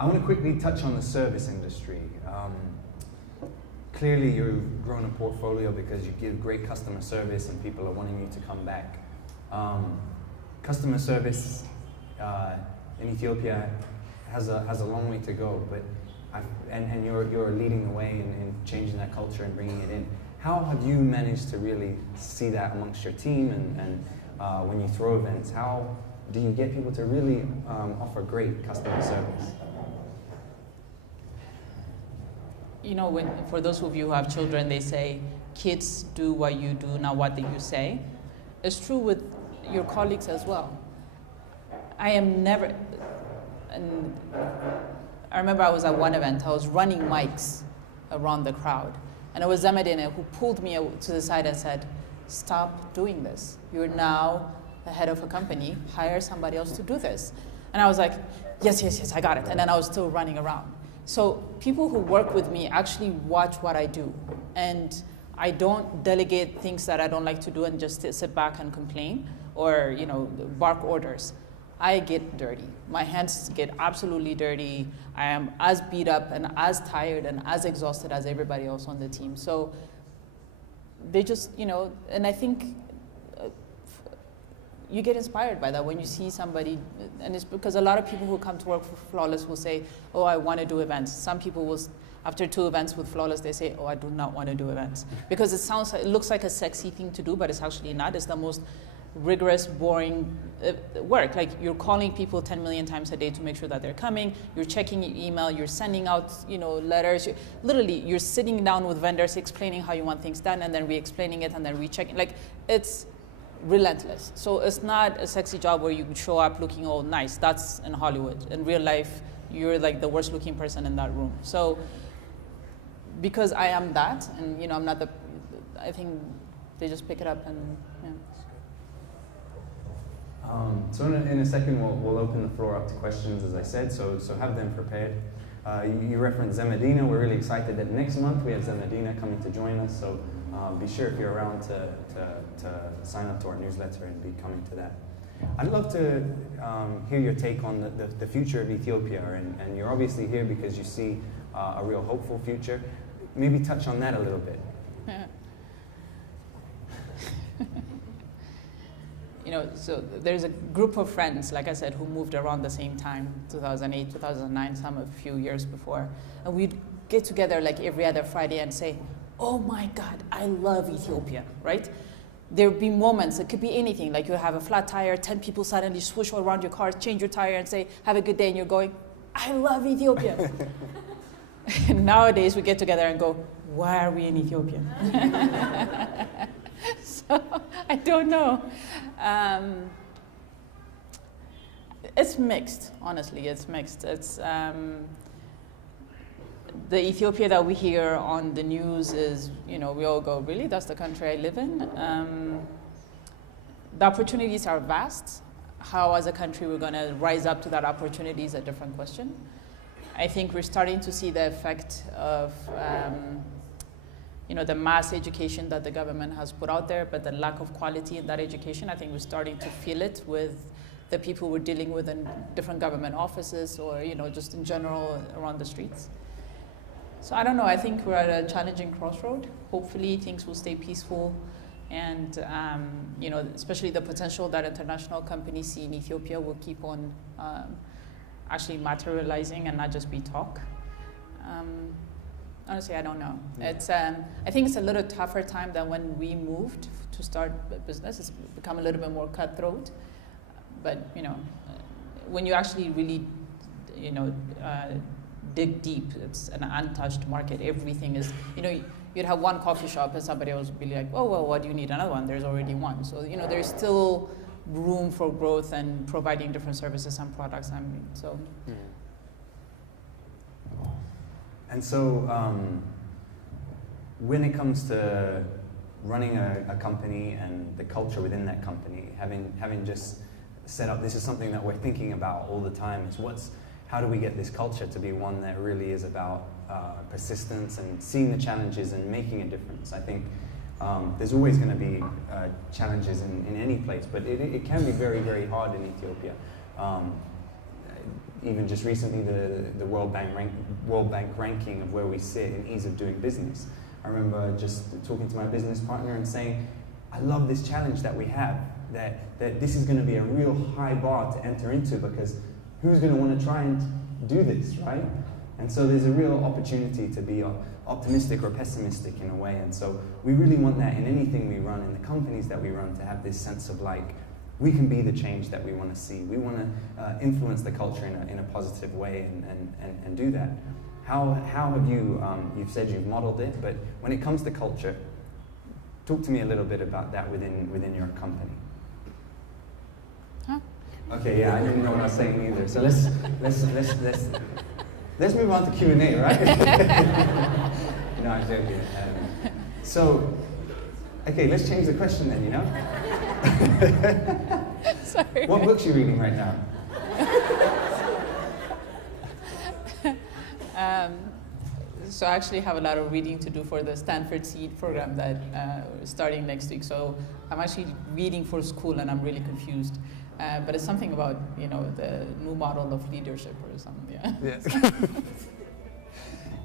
I want to quickly touch on the service industry. Clearly you've grown a portfolio because you give great customer service and people are wanting you to come back. Customer service in Ethiopia has a long way to go, but and you're leading the way in changing that culture and bringing it in. How have you managed to really see that amongst your team, and when you throw events, how do you get people to really offer great customer service? You know, for those of you who have children, they say, kids do what you do, not what you say. It's true with your colleagues as well. I am never, and I remember I was at one event, I was running mics around the crowd, and it was Zamadina who pulled me to the side and said, stop doing this. You're now the head of a company, hire somebody else to do this. And I was like, yes, I got it. And then I was still running around. So people who work with me actually watch what I do. And I don't delegate things that I don't like to do and just sit back and complain or, you know, bark orders. I get dirty. My hands get absolutely dirty. I am as beat up and as tired and as exhausted as everybody else on the team. So they just, you know, and I think you get inspired by that when you see somebody, and it's because a lot of people who come to work for Flawless will say, oh, I want to do events. Some people will, after 2 events with Flawless, they say, oh, I do not want to do events. Because it looks like a sexy thing to do, but it's actually not. It's the most rigorous, boring work. Like, you're calling people 10 million times a day to make sure that they're coming. You're checking your email. You're sending out, you know, letters. Literally, you're sitting down with vendors, explaining how you want things done, and then re-explaining it, and then rechecking. Like, it's relentless. So it's not a sexy job where you can show up looking all nice. That's in Hollywood. In real life, you're like the worst looking person in that room. So because I am that, and you know, I'm not the, I think they just pick it up and yeah. So in a second, we'll open the floor up to questions, as I said, so have them prepared. You referenced Zemadina. We're really excited that next month we have Zemadina coming to join us, so be sure if you're around to sign up to our newsletter and be coming to that. I'd love to hear your take on the future of Ethiopia, and you're obviously here because you see a real hopeful future. Maybe touch on that a little bit. Yeah. You know, so there's a group of friends, like I said, who moved around the same time, 2008, 2009, some a few years before. And we'd get together like every other Friday and say, oh my God, I love Ethiopia, right? There'd be moments, it could be anything, like you have a flat tire, 10 people suddenly swoosh all around your car, change your tire and say, have a good day, and you're going, I love Ethiopia. And nowadays we get together and go, why are we in Ethiopia? So, I don't know. It's mixed, honestly, it's mixed. It's, the Ethiopia that we hear on the news is, you know, we all go, really? That's the country I live in? The opportunities are vast. How, as a country, we're going to rise up to that opportunity is a different question. I think we're starting to see the effect of, you know, the mass education that the government has put out there, but the lack of quality in that education. I think we're starting to feel it with the people we're dealing with in different government offices or, you know, just in general around the streets. So I don't know, I think we're at a challenging crossroad. Hopefully things will stay peaceful and, you know, especially the potential that international companies see in Ethiopia will keep on actually materializing and not just be talk. Honestly, I don't know. It's, I think it's a little tougher time than when we moved to start business. It's become a little bit more cutthroat. But, you know, when you actually really, you know, dig deep, it's an untouched market. Everything is, you know, you'd have one coffee shop and somebody else would be like, oh, well, what do you need another one? There's already one. So, you know, there's still room for growth and providing different services and products. I mean, so. And so, when it comes to running a company and the culture within that company, having just set up, this is something that we're thinking about all the time, is how do we get this culture to be one that really is about persistence and seeing the challenges and making a difference. I think there's always going to be challenges in any place, but it can be very, very hard in Ethiopia. even just recently the World Bank ranking of where we sit in ease of doing business. I remember just talking to my business partner and saying, I love this challenge that we have, that this is going to be a real high bar to enter into, because who's going to want to try and do this, right? And so there's a real opportunity to be optimistic or pessimistic in a way, and so we really want that in anything we run, in the companies that we run, to have this sense of like, we can be the change that we want to see. We want to influence the culture in a positive way and do that. How have you, you've said you've modeled it, but when it comes to culture, talk to me a little bit about that within your company. Huh? Okay, yeah, I didn't know what I was saying either. So let's move on to Q&A, right? No, I'm joking. So, okay, let's change the question then, you know? Sorry. What books are you reading right now? So I actually have a lot of reading to do for the Stanford Seed program that is starting next week. So I'm actually reading for school and I'm really confused. But it's something about, you know, the new model of leadership or something, yeah. Yes.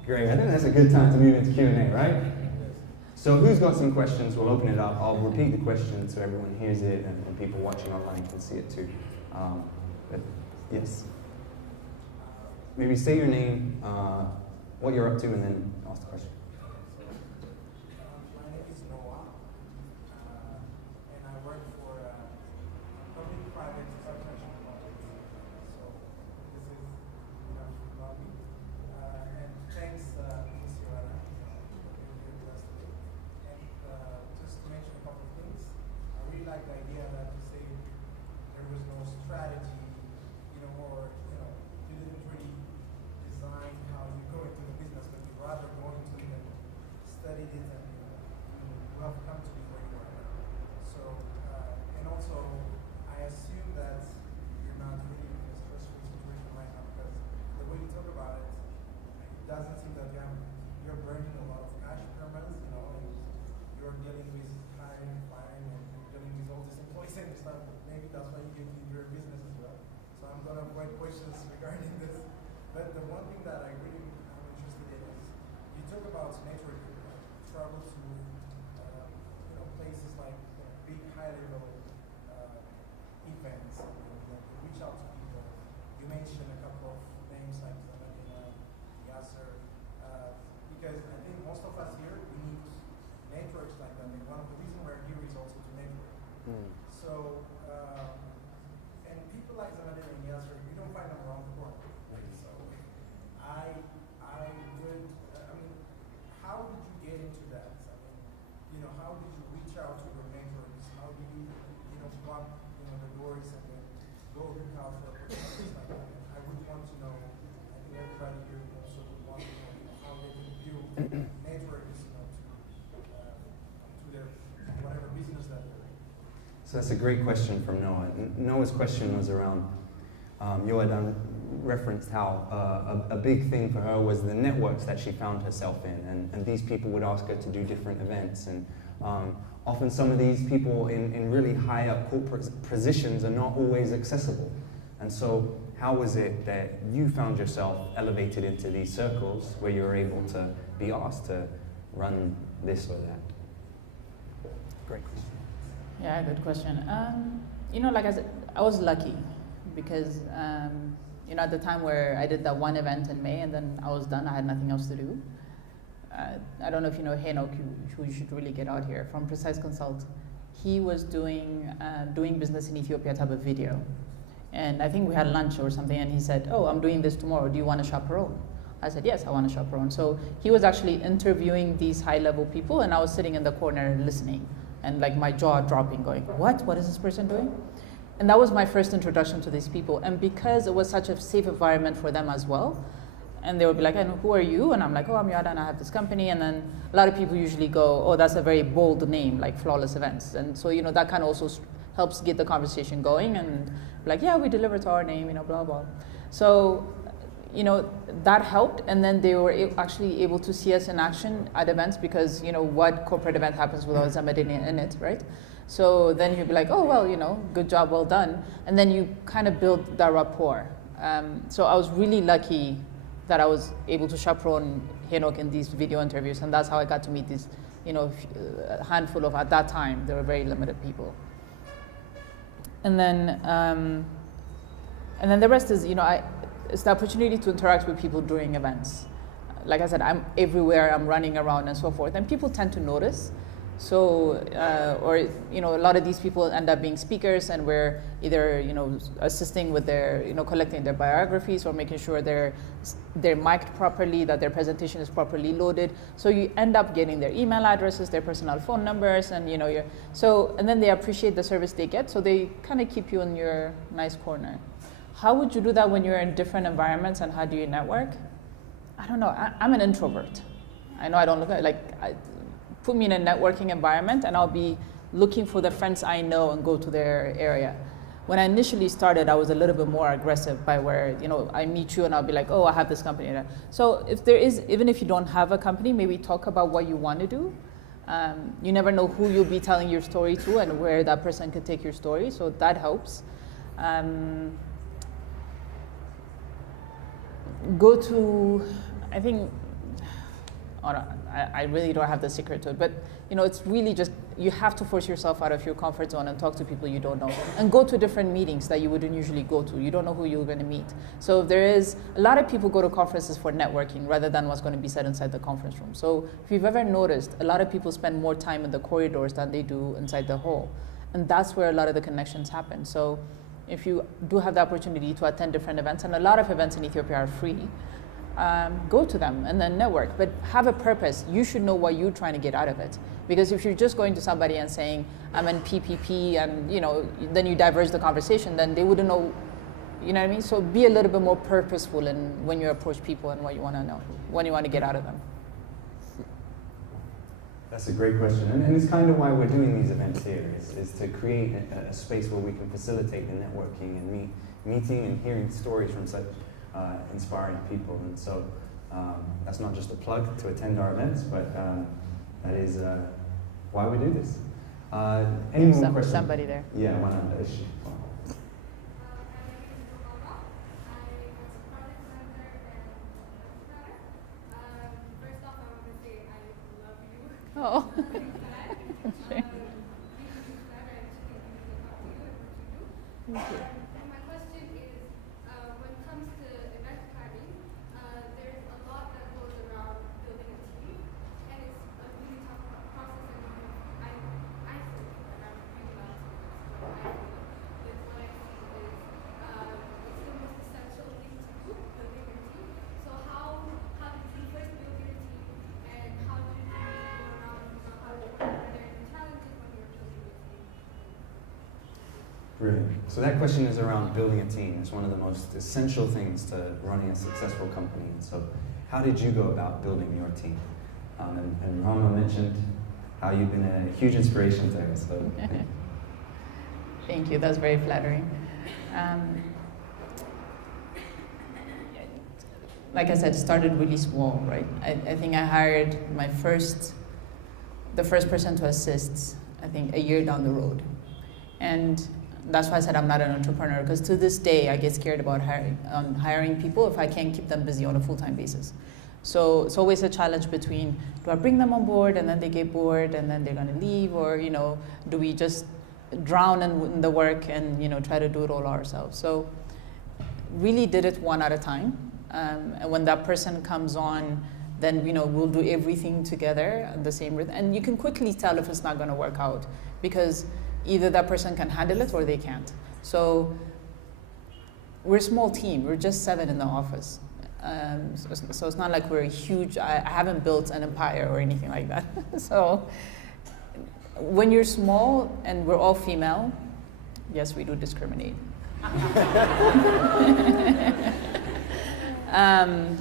Great, I think that's a good time to move into Q&A, right? So who's got some questions? We'll open it up. I'll repeat the question so everyone hears it and people watching online can see it too. But yes. Maybe say your name, what you're up to, and then ask the question. My name is Noah, and I work for a public-private partnership model. So this is enough about me. And thanks, Ms. Yoadan, for being here with us today. And just to mention a couple of things, I really like the idea that you say there was no strategy, or you didn't really design how you go into the business, but you rather go into it and studied it, and you have come to be where you are now. So, and also, I assume that you're not really in a stressful situation right now, because the way you talk about it, it doesn't seem that you're burning a lot of cash per month, and you're dealing with hiring and firing, and you're dealing with all these employees and stuff. Maybe that's why you get into your business as well. So I'm going to avoid questions regarding this. But the one thing that I really am interested in is, you talk about networking, like travel to places like big high-level events, and reach out to people. You mentioned a couple of names like Zamadina, Yasser, because I think most of us here, we need networks like that. And one of the reasons we're here is also to network. So, and people like Zamadina and Yasser, you don't find them around the corner. So, how did you get into that? How did you reach out to your mentors? How did you, block, the doors and then go look out for opportunities like that? I would want to know, I think everybody here also would want to know how they can build networks, to their whatever business that they're in. So that's a great question from Noah. Noah's question was around, Yoadan referenced how a big thing for her was the networks that she found herself in, and these people would ask her to do different events, and often some of these people in really high up corporate positions are not always accessible. And so how was it that you found yourself elevated into these circles where you were able to be asked to run this or that? Great question. Yeah, good question. Like I said, I was lucky because, at the time where I did that one event in May and then I was done, I had nothing else to do. I don't know if you know Henok, who you should really get out here, from Precise Consult. He was doing business in Ethiopia type of video. And I think we had lunch or something, and he said, oh, I'm doing this tomorrow, do you want to chaperone? I said, yes, I want to chaperone. So he was actually interviewing these high-level people, and I was sitting in the corner listening, and like my jaw dropping, going, what is this person doing? And that was my first introduction to these people. And because it was such a safe environment for them as well, and they would be like, and who are you? And I'm like, oh, I'm Yoadan, I have this company. And then a lot of people usually go, oh, that's a very bold name, like Flawless Events. And so, that kind of also helps get the conversation going, and like, yeah, we deliver to our name, blah, blah. So, that helped. And then they were actually able to see us in action at events, because, what corporate event happens without somebody in it, right? So then you'd be like, oh, well, good job, well done. And then you kind of build that rapport. So I was really lucky that I was able to chaperone Henok in these video interviews, and that's how I got to meet this, a handful of, at that time, there were very limited people. And then the rest is, it's the opportunity to interact with people during events. Like I said, I'm everywhere, I'm running around and so forth, and people tend to notice. So, a lot of these people end up being speakers, and we're either, assisting with their, collecting their biographies or making sure they're mic'd properly, that their presentation is properly loaded. So you end up getting their email addresses, their personal phone numbers, and and then they appreciate the service they get, so they kind of keep you in your nice corner. How would you do that when you're in different environments, and how do you network? I don't know. I'm an introvert. I know I don't look put me in a networking environment and I'll be looking for the friends I know and go to their area. When I initially started, I was a little bit more aggressive by where, I meet you and I'll be like, oh, I have this company. So even if you don't have a company, maybe talk about what you want to do. You never know who you'll be telling your story to and where that person could take your story, so that helps. Go to, I think, I really don't have the secret to it, but it's really just, you have to force yourself out of your comfort zone and talk to people you don't know, and go to different meetings that you wouldn't usually go to. You don't know who you're going to meet. So a lot of people go to conferences for networking rather than what's going to be said inside the conference room. So if you've ever noticed, a lot of people spend more time in the corridors than they do inside the hall, and that's where a lot of the connections happen. So if you do have the opportunity to attend different events, and a lot of events in Ethiopia are free, go to them and then network, but have a purpose. You should know what you're trying to get out of it. Because if you're just going to somebody and saying, I'm in PPP, and then you diverge the conversation, then they wouldn't know, you know what I mean? So be a little bit more purposeful in when you approach people and what you want to know, what you want to get out of them. That's a great question, and it's kind of why we're doing these events here, is to create a space where we can facilitate the networking and meeting and hearing stories from such inspiring people. And so that's not just a plug to attend our events, but that is why we do this. Any more questions? Somebody there. Yeah, why not? Oh. Thank you. My question is, when it comes to event planning, there's a lot that goes around building a team, and it's a really tough process. And I think, and I'm really not with what I see is, it's the most essential thing to do, building a team. So how did you first build your team, and how did you go around, how were there any challenges when you were building your team? Brilliant. So that question is around building a team. It's one of the most essential things to running a successful company. So how did you go about building your team? And Rama mentioned how you've been a huge inspiration to us. So. Thank you. That's very flattering. Like I said, it started really small, right? I think I hired the first person to assist, I think, a year down the road. And that's why I said I'm not an entrepreneur, because to this day I get scared about hiring people if I can't keep them busy on a full-time basis. So it's always a challenge between, do I bring them on board and then they get bored and then they're going to leave, or do we just drown in the work and try to do it all ourselves? So really did it one at a time, and when that person comes on, then we'll do everything together at the same rhythm, and you can quickly tell if it's not going to work out, because either that person can handle it or they can't. So we're a small team. We're just 7 in the office. So it's not like we're a huge, I haven't built an empire or anything like that. So when you're small and we're all female, yes, we do discriminate.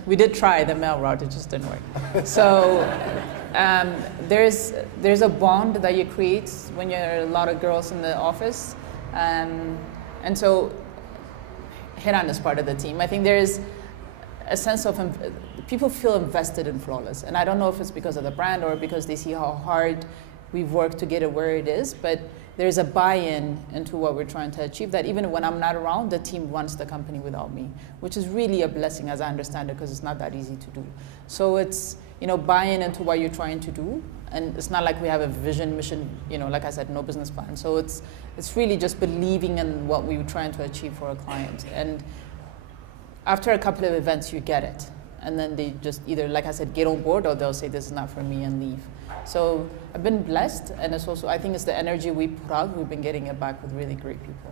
We did try the male route, it just didn't work. So there's a bond that you create when you're a lot of girls in the office, and so Hiran is part of the team. I think there's a sense of people feel invested in Flawless, and I don't know if it's because of the brand or because they see how hard we've worked to get it where it is, but there's a buy-in into what we're trying to achieve, that even when I'm not around, the team runs the company without me, which is really a blessing as I understand it, because it's not that easy to do. So it's, buy-in into what you're trying to do, and it's not like we have a vision, mission, like I said, no business plan. So it's really just believing in what we're trying to achieve for a client. And after a couple of events, you get it. And then they just either, like I said, get on board, or they'll say, this is not for me, and leave. So I've been blessed, and it's also, I think it's the energy we put out, we've been getting it back with really great people.